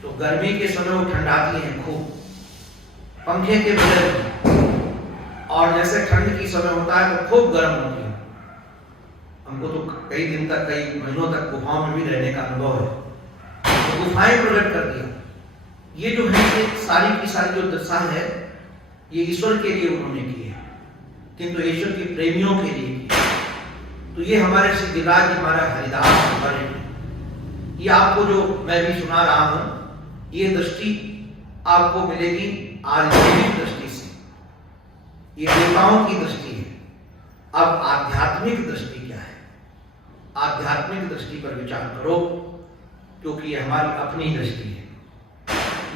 तो गर्मी के समय वो ठंडाती हैं खूब, पंखे के बगैर, और जैसे ठंड की समय होता है तो खूब गर्म होती है। हमको तो कई दिन तक, कई महीनों तक गुफाओं में भी रहने का अनुभव है। तो गुफाएं प्रकट कर दिया। ये जो है ये सारी की सारी जो दशा है ये ईश्वर के लिए उन्होंने की है, किंतु ईश्वर के प्रेमियों के लिए की है। तो ये हमारे श्री गिरिराज जी महाराज हरिदास हमारे, ये आपको जो मैं भी सुना रहा हूं, ये दृष्टि आपको मिलेगी आध्यात्मिक दृष्टि से, ये देवताओं की दृष्टि है। अब आध्यात्मिक दृष्टि क्या है? आध्यात्मिक दृष्टि पर विचार करो, क्योंकि ये हमारी अपनी दृष्टि है,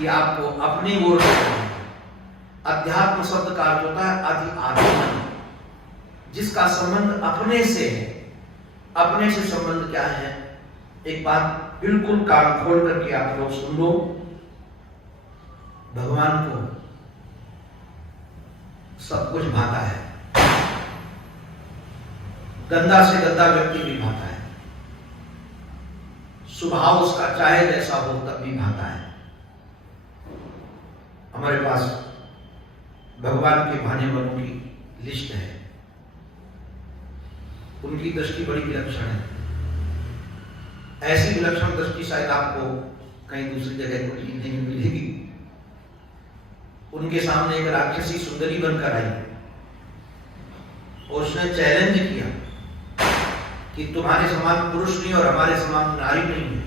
ये आपको अपनी ओर है। अध्यात्म शब्द का अर्थ होता है अधि आत्मन, जिसका संबंध अपने से है। अपने से संबंध क्या है? एक बात बिल्कुल कान खोल करके आप लोग सुन लो। भगवान को सब कुछ भाता है, गंदा से गंदा व्यक्ति भी भाता है, स्वभाव उसका चाहे जैसा हो तब भी भाता है। हमारे पास भगवान के भाने वालों की लिस्ट है, उनकी दृष्टि बड़ी विलक्षण है। ऐसी विलक्षण दृष्टि शायद आपको कहीं दूसरी जगह को नहीं मिलेगी। उनके सामने एक राक्षसी सुंदरी बनकर आई और उसने चैलेंज किया कि तुम्हारे समान पुरुष नहीं और हमारे समान नारी नहीं है,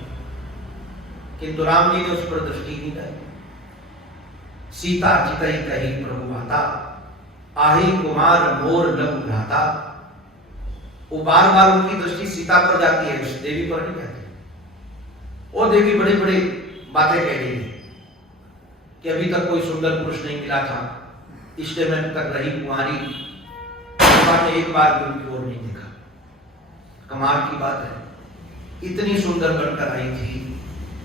किंतु राम जी ने उस पर दृष्टि नहीं डाली। सीता चितई कही प्रभु आता, आही कुमार मोर लघु भ्राता। वो बार बार उनकी दृष्टि सीता पर जाती है, उस देवी पर नहीं जाती। वो देवी बड़ी बड़ी बातें कह रही है कि अभी तक कोई सुंदर पुरुष नहीं मिला था, इसलिए मैं तक रही कुंवारी, ने एक बार भी उनकी ओर नहीं देखा। कमाल की बात है, इतनी सुंदर बनकर आई थी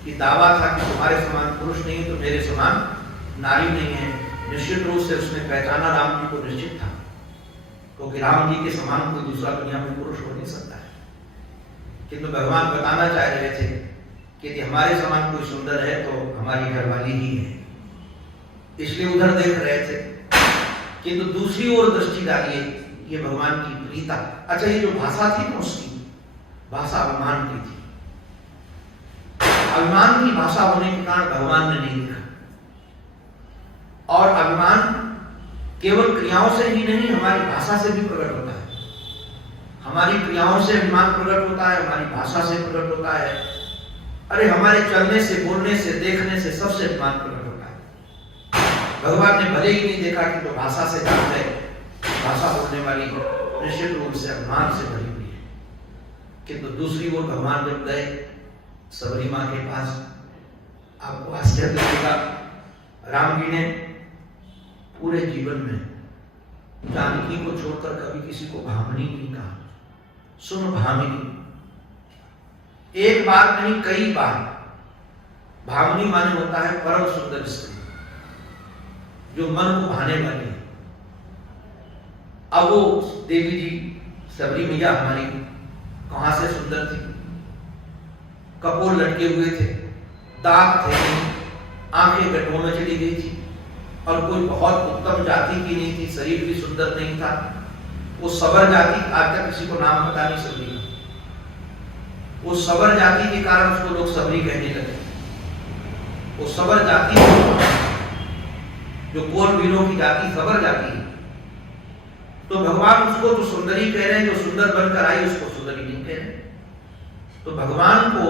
कि दावा था कि तुम्हारे समान पुरुष नहीं तो मेरे समान नारी नहीं है। निश्चित रूप से उसने पहचाना राम जी को, निश्चित था, क्योंकि राम जी के समान कोई दूसरा दुनिया में पुरुष हो नहीं सकता है। किंतु भगवान बताना चाह रहे थे कि यदि हमारे समान कोई सुंदर है तो हमारी घरवाली ही है, इसलिए उधर देख रहे थे। किंतु दूसरी ओर दृष्टि डालिए, ये भगवान की प्रीता। अच्छा, ये जो भाषा थी ना उसकी भाषा अभिमान की थी। अभिमान की भाषा होने के कारण भगवान ने नहीं देखा। और अभिमान केवल क्रियाओं से ही नहीं, हमारी भाषा से भी प्रकट होता है। हमारी क्रियाओं से अभिमान प्रकट होता है, हमारी भाषा से प्रकट होता है। अरे हमारे चलने से, बोलने से, देखने से, सबसे अभिमान प्रकट होता है। भगवान ने भले ही नहीं देखा कि तो भाषा से जान है, भाषा बोलने वाली निश्चित रूप से अभिमान से भरी हुई है। किंतु दूसरी ओर भगवान जब गए सबरी माँ के पास, आपको आश्चर्य लगेगा, राम जी ने पूरे जीवन में जानकी को छोड़कर कभी किसी को भामिनी नहीं कहा। सुन भामिनी, एक बार नहीं कई बार। भामिनी माने होता है परम सुंदर स्त्री, जो मन को भाने वाली है। अब वो देवी जी सबरी मैया हमारी कहां से सुंदर थी? कपोल लटके हुए थे, दांत थे नहीं, आंखें गड्ढों में चली गई थी, और कोई बहुत उत्तम जाति की नहीं थी, शरीर भी सुंदर नहीं था। वो सबर जाति, आज तक किसी को नाम पता नहीं सबरी का। वो सबर जाति के कारण उसको लोग सबरी कहने लगे। वो सबर जाति जो कोल वीरों की जाति सबर जाति है, तो भगवान उसको तो सुंदरी कह रहे हैं, जो सुंदर बनकर आई उसको सुंदरी नहीं कह रहे। तो भगवान को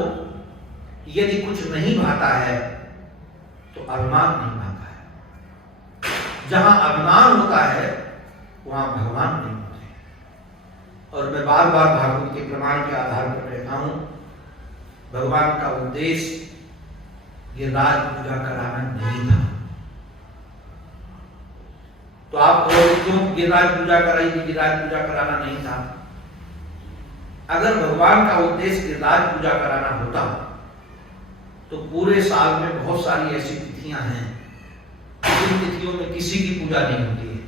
यदि कुछ नहीं भाता है तो अभिमान नहीं भाता है। जहां अभिमान होता है वहां भगवान नहीं होते। और मैं बार बार भागवत के प्रमाण के आधार पर कहता हूं, भगवान का उद्देश्य गिरिराज पूजा कराना नहीं था। तो आप क्यों गिरिराज पूजा कराई? गिरिराज पूजा कराना नहीं था। अगर भगवान का उद्देश्य गिरिराज पूजा कराना होता तो पूरे साल में बहुत सारी ऐसी तिथियां हैं जिन तिथियों में किसी की पूजा नहीं होती है,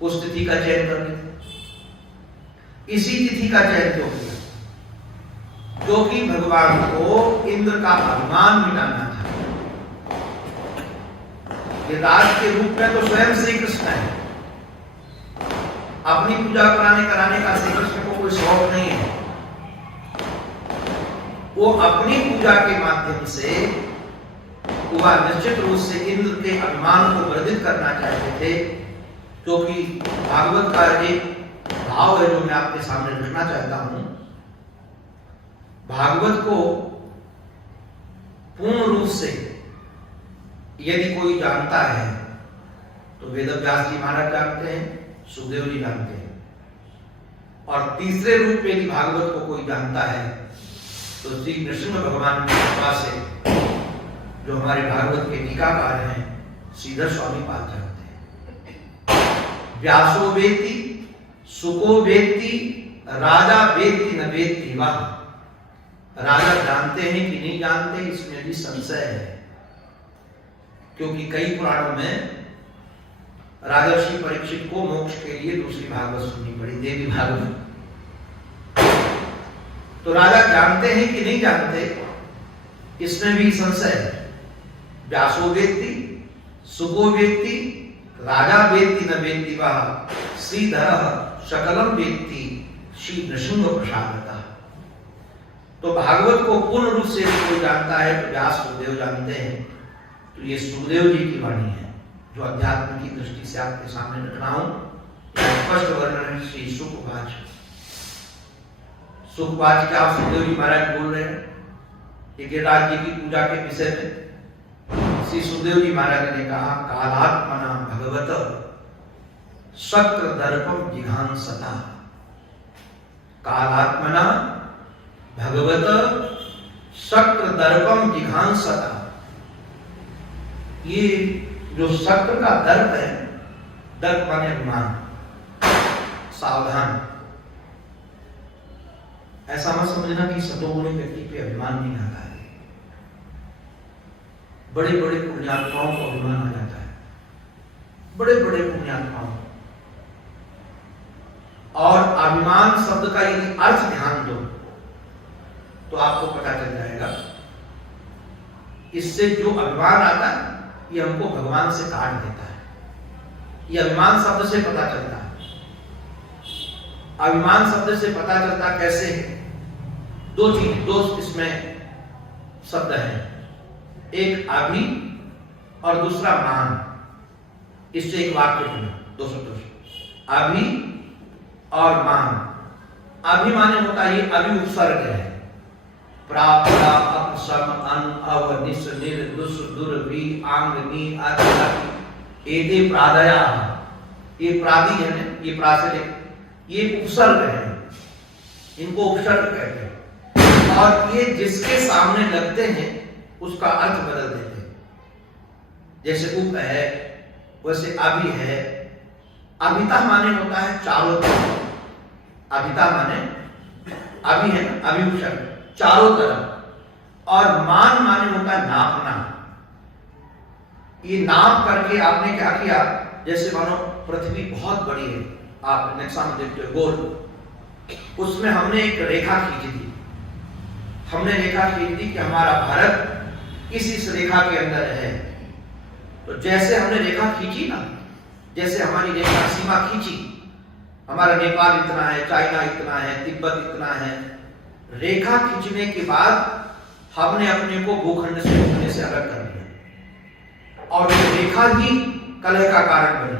उस तिथि का चयन कर लेते। इसी तिथि का चयन क्यों किया? जो कि भगवान को इंद्र का अभिमान मिटाना था। गिरिराज के रूप में तो स्वयं श्री कृष्ण है, अपनी पूजा कराने का श्री कृष्ण को कोई शौक नहीं है। वो अपनी पूजा के माध्यम से वह निश्चित रूप से इंद्र के अभिमान को वर्धित करना चाहते थे, क्योंकि भागवत का एक भाव है जो मैं आपके सामने रखना चाहता हूं। भागवत को पूर्ण रूप से यदि कोई जानता है तो वेदव्यास जी महाराज जानते हैं, सुखदेव जी जानते हैं, और तीसरे रूप में यदि भागवत को कोई जानता है तो श्री नृसिंह भगवान की कृपा से जो हमारे भागवत के टीकाकार हैं श्रीधर स्वामी पाद जानते हैं। व्यासो वेत्ति सुको वेत्ति राजा वेत्ति न वेत्ति वाह। राजा जानते हैं कि नहीं जानते इसमें भी संशय है, क्योंकि कई पुराणों में राजर्षि परीक्षित को मोक्ष के लिए दूसरी भागवत सुननी पड़ी, देवी भागवत। तो राजा जानते हैं कि नहीं जानते इसमें भी संशय है। व्यासो वेत्ति सुको वेत्ति राजा वेत्ति न वेत्ति वाह श्रीधर सकलम वेत्ति श्री नृसिंह प्रसादतः। तो भागवत को पूर्ण रूप से कोई जानता है तो व्यास सुखदेव जानते हैं। तो ये सुखदेव जी की वाणी है जो अध्यात्म की दृष्टि से आपके सामने रख रहा हूं। स्पष्ट वर्णन है श्री सुखवाच। सुखवाच क्या सुखदेव जी महाराज बोल रहे हैं गिरिराज जी की पूजा के विषय में। श्री सुखदेव जी महाराज ने कहा, कालात्मना भगवत शक्र दर्पम जिघांसता। कालात्मना भगवत शक्र दर्पम जिघांसता। ये जो शक्र का दर्प है, दर्प माने अभिमान, सावधान। ऐसा मत समझना कि सतोगुणी व्यक्ति पे अभिमान नहीं आता है। बड़े बड़े पुण्यात्माओं को अभिमान आ जाता है, बड़े बड़े पुण्यात्माओं। और अभिमान शब्द का यदि अर्थ ध्यान दो तो आपको पता चल जाएगा। इससे जो अभिमान आता है ये हमको भगवान से काट देता है। ये अभिमान शब्द से पता चलता है। अभिमान शब्द से पता चलता कैसे? दो चीज, दो इसमें शब्द हैं, एक अभि और दूसरा मान। इससे एक वाक्य बना, दो शब्द, अभि और मान। अभिमाने होता है, ये अभि उपसर्ग है। प्राप्ता अपसम अन अव निस निर दुस दुर भी आंग नी अति एते प्रादया। ये प्रादि है ना, ये प्रासलिक, ये उपसर्ग है, इनको उपसर्ग कहते हैं। और ये जिसके सामने लगते हैं उसका अर्थ बदल देते हैं। जैसे उप है वैसे अभि है। अभिता माने होता है चारों तरफ। अभिता माने अभि है ना, अभि उपसर्ग चारों तरफ। और मान माने होता है नापना। ये नाप करके आपने क्या किया, जैसे मानो पृथ्वी बहुत बड़ी है, आप नक्शा में देखते हो गोल, उसमें हमने एक रेखा खींची थी। हमने रेखा खींची थी कि हमारा भारत इस रेखा के अंदर है। तो जैसे हमने रेखा खींची ना, जैसे हमारी रेखा सीमा खींची, हमारा नेपाल इतना है, चाइना इतना है, तिब्बत इतना है। रेखा खींचने के बाद हमने अपने को भूखंड से भूखंड से अलग कर दिया, और रेखा ही कलह का कारण बनी,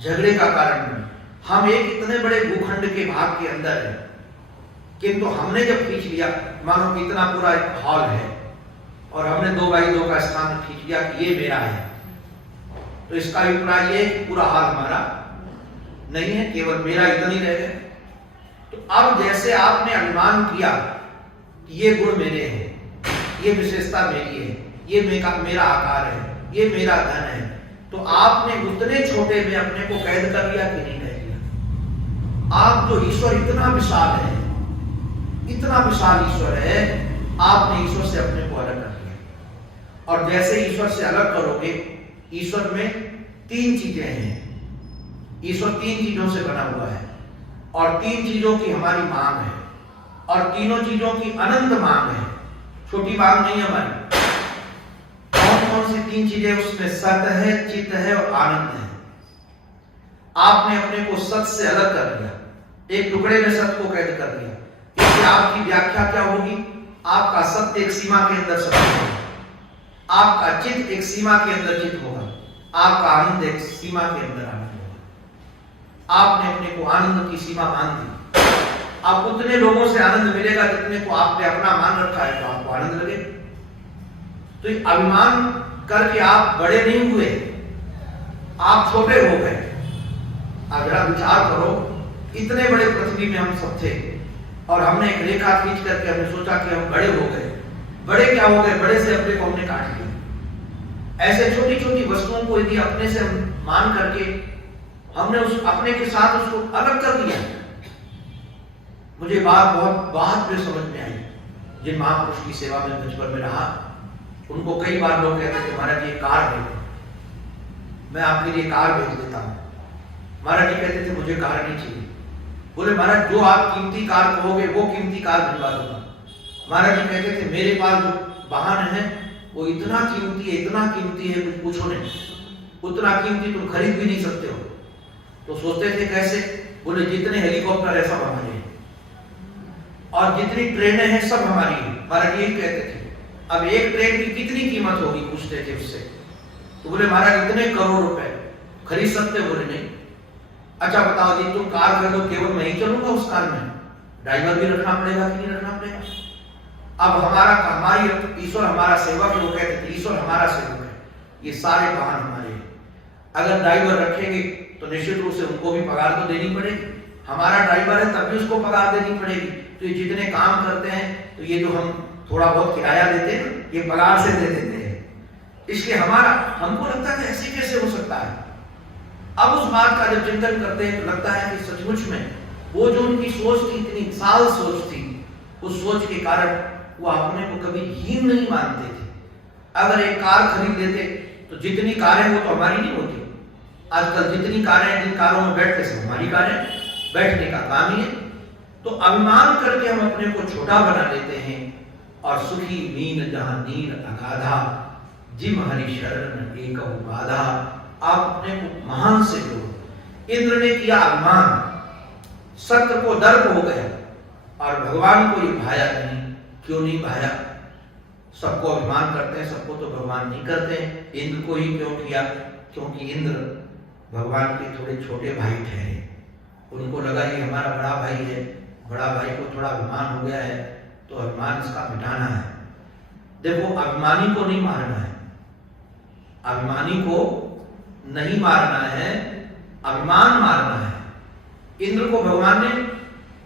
झगड़े का कारण बनी। हम एक इतने बड़े भूखंड के भाग के अंदर है, किंतु हमने जब खींच लिया, मानो कि इतना पूरा एक हॉल है और हमने 2x2 का स्थान खींच लिया कि ये मेरा है, तो इसका अभिप्राय ये पूरा हॉल हमारा नहीं है, केवल मेरा इतना ही रह गया। तो अब जैसे आपने अनुमान किया कि ये गुण मेरे हैं, ये विशेषता मेरी है, ये मेरा आकार है, ये मेरा धन है, तो आपने उतने छोटे में अपने को कैद कर लिया कि नहीं कर लिया? आप जो ईश्वर इतना विशाल है, इतना विशाल ईश्वर है, आपने ईश्वर से अपने को अलग कर लिया। और जैसे ईश्वर से अलग करोगे, ईश्वर में तीन चीजें हैं। ईश्वर तीन चीजों से बना हुआ है और तीन चीजों की हमारी मांग है और तीनों चीजों की अनंत मांग है, छोटी मांग नहीं हमारी। कौन कौन सी तीन चीजें उसमें? सत है, चित्त है और आनंद है। आपने अपने को सत से अलग कर लिया, एक टुकड़े में सत को कैद कर दिया। इससे आपकी व्याख्या क्या होगी? आपका सत्य एक सीमा के अंदर सत्य होगा, आपका चित्त एक सीमा के अंदर चित्त होगा, आपका आनंद एक सीमा के अंदर आनंद होगा। आपने अपने को आनंद की सीमा मान दी। आप उतने लोगों से आनंद मिलेगा जितने को आपने अपना मान रखा है, तो आपको आनंद लगे। तो अभिमान करके आप बड़े नहीं हुए, आप छोटे हो गए। आप जरा विचार करो, इतने बड़े पृथ्वी में हम सब थे और हमने एक रेखा खींच करके हमने सोचा कि हम बड़े हो गए। बड़े क्या हो गए? बड़े से अपने को हमने काट लिया। ऐसे छोटी छोटी वस्तुओं को यदि अपने से मान करके हमने उस अपने के साथ उसको अलग कर दिया। मुझे बात बहुत बाद में समझ में आई। जिन महापुरुष की सेवा में बचपन में रहा, उनको कई बार लोग कहते थे, महाराज ये कार भेज दो, मैं आपके लिए कार भेज देता हूँ। महाराज जी कहते थे मुझे कार नहीं चाहिए। बोले महाराज जो आप कीमती कार कहोगे वो कीमती कार भिजवा दूंगा। महाराज जी कहते थे मेरे पास जो वाहन है वो इतना कीमती है, इतना कीमती है कुछ पूछो नहीं, उतना कीमती तुम खरीद भी नहीं सकते हो। तो सोचते थे कैसे? बोले जितने हेलीकॉप्टर है सब हमारे हैं और जितनी ट्रेनें हैं सब हमारी हैं। महाराज यही कहते थे। अब एक ट्रेन की कितनी कीमत होगी पूछते थे उससे। तो बोले महाराज इतने करोड़ रुपए, खरीद सकते? बोले नहीं। अच्छा बताओ जी, तुम कार खरीदो, केवल मैं ही चलूंगा उस कार में? ड्राइवर भी रखना पड़ेगा कि नहीं रखना पड़ेगा? अब हमारी ईश्वर हमारा सेवक है, वो कहते थे ईश्वर हमारा सेवक है, ये सारे वाहन हमारे हैं। अगर ड्राइवर रखेंगे तो निश्चित रूप से उनको भी पगार तो देनी पड़ेगी। हमारा ड्राइवर है तब भी उसको पगार देनी पड़ेगी। तो ये जितने काम करते हैं, तो ये जो हम थोड़ा बहुत किराया देते हैं, ये पगार से दे देते हैं। इसलिए हमको लगता है ऐसे कैसे हो सकता है। अब उस बात का जब चिंतन करते हैं तो लगता है कि सचमुच में वो जो उनकी सोच थी, इतनी साल सोच थी, उस सोच के कारण वो अपने को कभी हीन नहीं मानते थे। अगर एक कार खरीद लेते तो जितनी कारें वो तो हमारी नहीं होती। आजकल जितनी कारें, जिन कारों में बैठते सब हमारी कारें, बैठने का काम ही है। तो अभिमान करके हम अपने को छोटा बना लेते हैं और सुखी मीन जहां नीर अगाधा, जिम हरि शरण एकहु बाधा। आप अपने को महान से लो। इंद्र ने किया अभिमान, सत्य को दर्प हो गया और भगवान को ये भाया नहीं। क्यों नहीं भाया? सबको अभिमान करते हैं, सबको तो भगवान नहीं करते हैं। इंद्र को ही क्यों किया? क्योंकि इंद्र भगवान के थोड़े छोटे भाई ठहरे। उनको लगा ये हमारा बड़ा भाई है, बड़ा भाई को थोड़ा अभिमान हो गया है तो अभिमान इसका मिटाना है। देखो अभिमानी को नहीं मारना है, अभिमानी को नहीं मारना है, अभिमान मारना है। इंद्र को भगवान ने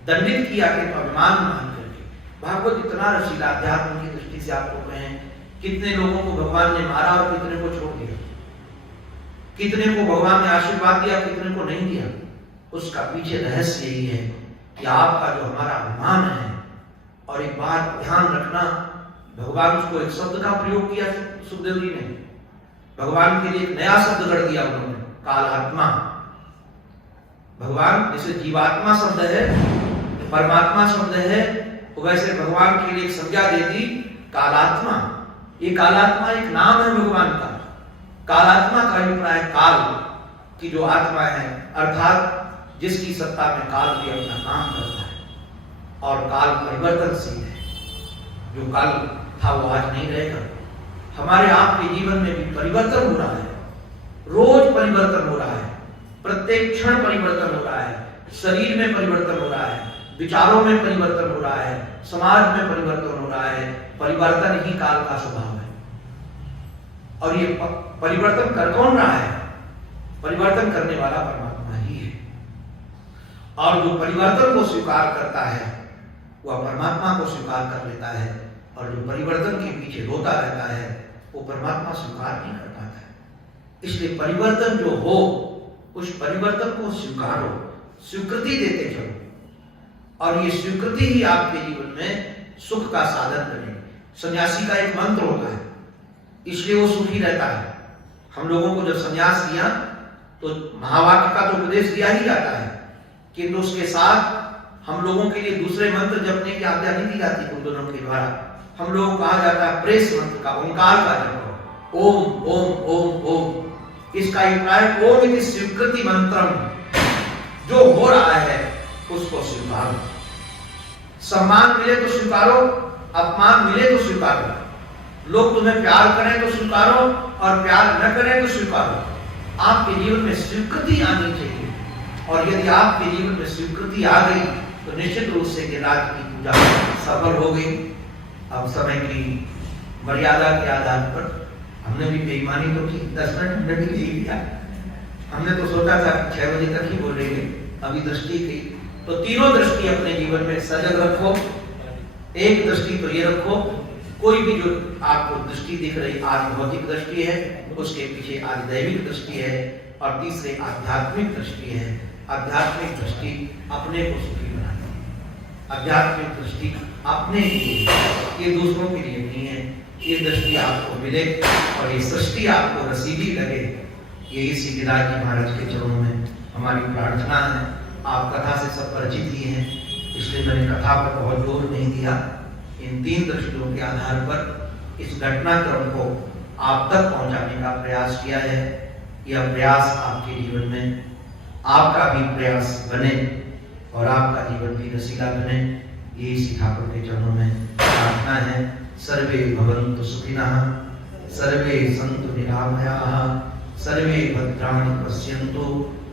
दंडित किया कि तो अभिमान मान करके। भागवत इतना रसीला अध्यात्म की दृष्टि से आपको कहें, कितने लोगों को भगवान ने मारा और कितने को छोड़ दिया, कितने को भगवान ने आशीर्वाद दिया, कितने को नहीं दिया। उसका पीछे रहस्य यही है कि आपका जो हमारा अभिमान है। और एक बात ध्यान रखना, भगवान उसको एक शब्द का प्रयोग किया सुखदेव जी ने। भगवान के लिए एक नया शब्द गढ़ दिया उन्होंने, कालात्मा। भगवान जैसे जीवात्मा शब्द है, परमात्मा शब्द है, वैसे भगवान के लिए एक संज्ञा दे दी कालात्मा। ये कालात्मा एक नाम है भगवान का। कालात्मा का अभिप्राय काल की जो आत्मा है, अर्थात जिसकी सत्ता में काल भी अपना काम करता है और काल परिवर्तनशील है। जो काल था वो आज नहीं रहेगा। हमारे आपके जीवन में भी परिवर्तन हो रहा है, रोज परिवर्तन हो रहा है, प्रत्येक क्षण परिवर्तन हो रहा है। शरीर में परिवर्तन हो रहा है, विचारों में परिवर्तन हो रहा है, समाज में परिवर्तन हो रहा है। परिवर्तन ही काल का स्वभाव है। और ये परिवर्तन कर कौन रहा है? परिवर्तन करने वाला परमात्मा ही है। और जो परिवर्तन को स्वीकार करता है वह परमात्मा को स्वीकार कर लेता है, और जो परिवर्तन के पीछे रोता रहता है वो परमात्मा स्वीकार नहीं कर पाता है। इसलिए परिवर्तन जो हो उस परिवर्तन को स्वीकारो, स्वीकृति देते चलो, और ये स्वीकृति ही आपके जीवन में सुख का साधन बनेगी। सन्यासी का एक मंत्र होता है, इसलिए वो सुखी रहता है। हम लोगों को जब सन्यास लिया तो महावाक्य का तो उपदेश दिया ही जाता है, किंतु उसके साथ हम लोगों के लिए दूसरे मंत्र जपने की आज्ञा नहीं दी जाती गुरुजनों के द्वारा। हम लोगों को कहा जाता है प्रेस मंत्र का, ओंकार का जप, ओम ओम ओम ओम। इसका अभिप्राय ओम इति स्वीकृति मंत्रम, जो हो रहा है उसको स्वीकारो। सम्मान मिले तो स्वीकारो, अपमान मिले तो स्वीकारो। लोग तुम्हें प्यार करें तो स्वीकारो और प्यार न करें तो स्वीकारो। आपके जीवन में स्वीकृति आनी चाहिए, और यदि आपके जीवन में स्वीकृति आ गई तो निश्चित रूप से गिरिराज की पूजा सफल हो गई। अब समय की मर्यादा के आधार पर हमने भी बेईमानी तो की, 10 मिनट हमने भी नहीं लिया। हमने तो सोचा था 6 बजे तक ही बोलेंगे, अभी दृष्टि की। तो तीनों दृष्टि अपने जीवन में सजग रखो। एक दृष्टि तो ये रखो, कोई भी जो आपको दृष्टि दिख रही, आज भौतिक दृष्टि है, उसके पीछे आज दैविक दृष्टि है, और तीसरे आध्यात्मिक दृष्टि है। आध्यात्मिक दृष्टि अपने को सुखी बनाती है। आध्यात्मिक दृष्टि अपने लिए, ये दूसरों के लिए नहीं है। ये दृष्टि आपको मिले और ये सृष्टि आपको रसीली लगे, ये इसी गिरिराज जी महाराज के चरणों में हमारी प्रार्थना है। आप कथा से सब परिचित ही हैं, इसलिए मैंने कथा पर बहुत जोर नहीं दिया। इन 3 दृष्टियों के आधार पर इस घटनाक्रम को आप तक पहुंचाने का प्रयास किया है। यह प्रयास आपके जीवन में, आपका भी प्रयास बने और आपका जीवन भी रसीला बने, ये इसी ठाकुर के चरणों में प्रार्थना है। सर्वे भवन्तु सुखिनः, सर्वे सन्तु निरामयाः, सर्वे भद्राणि पश्यन्तु,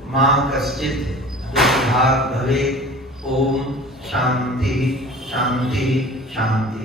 मा कश्चित् दुःखभाग् भवेत्। ओम शांति शांति शांति।